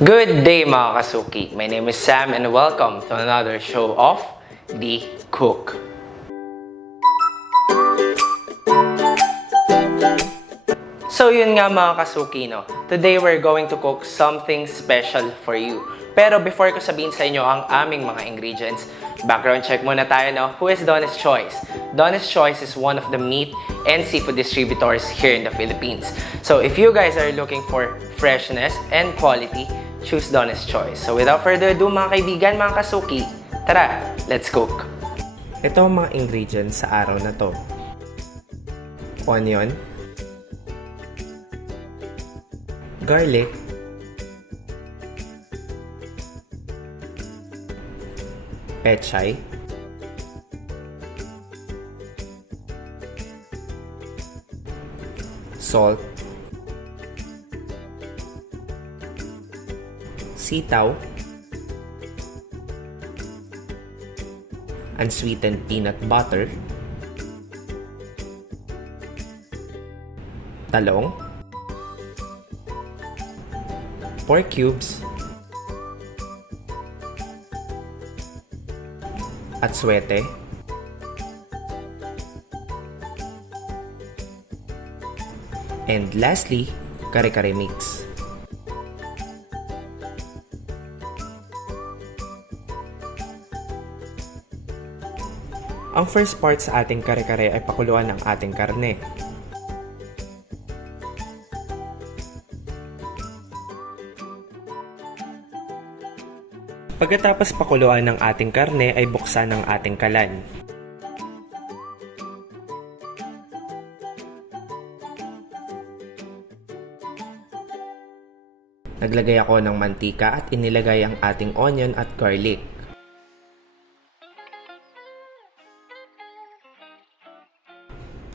Good day mga kasuki! My name is Sam and welcome to another show of The Cook. So yun nga mga kasuki, no? Today we're going to cook something special for you. Pero before ko sabihin sa inyo ang aming mga ingredients, background check muna tayo, no? Who is Donna's Choice? Donna's Choice is one of the meat and seafood distributors here in the Philippines. So if you guys are looking for freshness and quality, choose Donna's Choice. So without further ado mga kaibigan, mga kasuki, tara, let's cook! Ito ang mga ingredients sa araw na to. Onion, garlic, pechay, salt, sitaw, unsweetened peanut butter, talong, pork cubes, at suwete, and lastly, kare-kare mix. Ang first part sa ating kare-kare ay pakuluan ng ating karne. Pagkatapos pakuluan ng ating karne ay buksan ng ating kalan. Naglagay ako ng mantika at inilagay ang ating onion at garlic.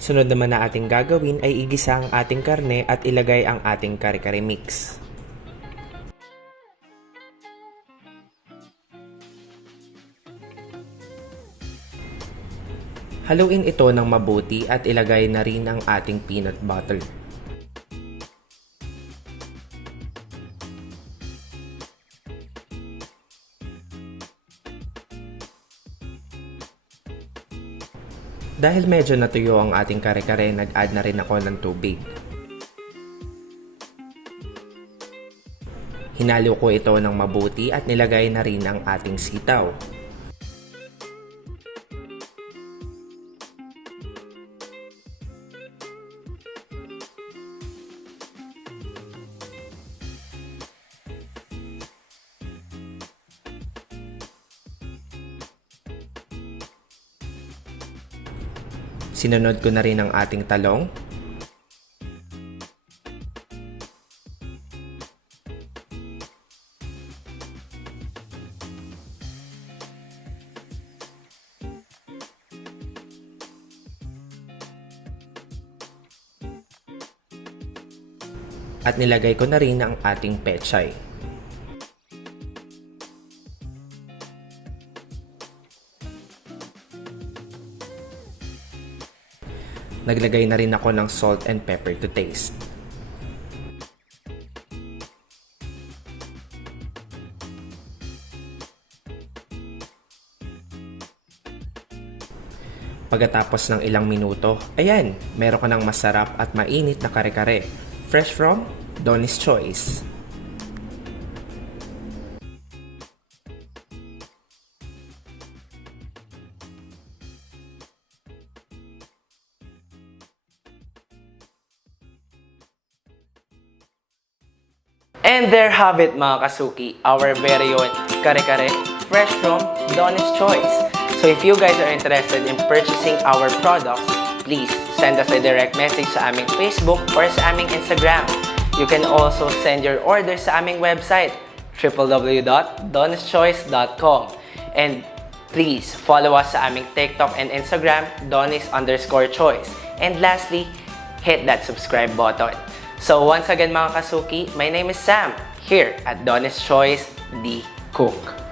Sunod naman na ating gagawin ay igisa ang ating karne at ilagay ang ating kare-kare mix. Haluin ito ng mabuti at ilagay na rin ang ating peanut butter. Dahil medyo natuyo ang ating kare-kare, nag-add na rin ako ng tubig. Hinalo ko ito ng mabuti at nilagay na rin ang ating sitaw. Sinunod ko na rin ang ating talong. At nilagay ko na rin ang ating pechay. Naglagay na rin ako ng salt and pepper to taste. Pagkatapos ng ilang minuto, ayan, meron ka ng masarap at mainit na kare-kare. Fresh from Donna's Choice. And there have it mga kasuki, our very own kare-kare fresh from Donna's Choice. So if you guys are interested in purchasing our products, please send us a direct message sa aming Facebook or sa aming Instagram. You can also send your order sa aming website, www.donnaschoice.com. And please follow us sa aming TikTok and Instagram, Donnis_choice. And lastly, hit that subscribe button. So once again mga kasuki, my name is Sam, here at Donna's Choice, The Cook.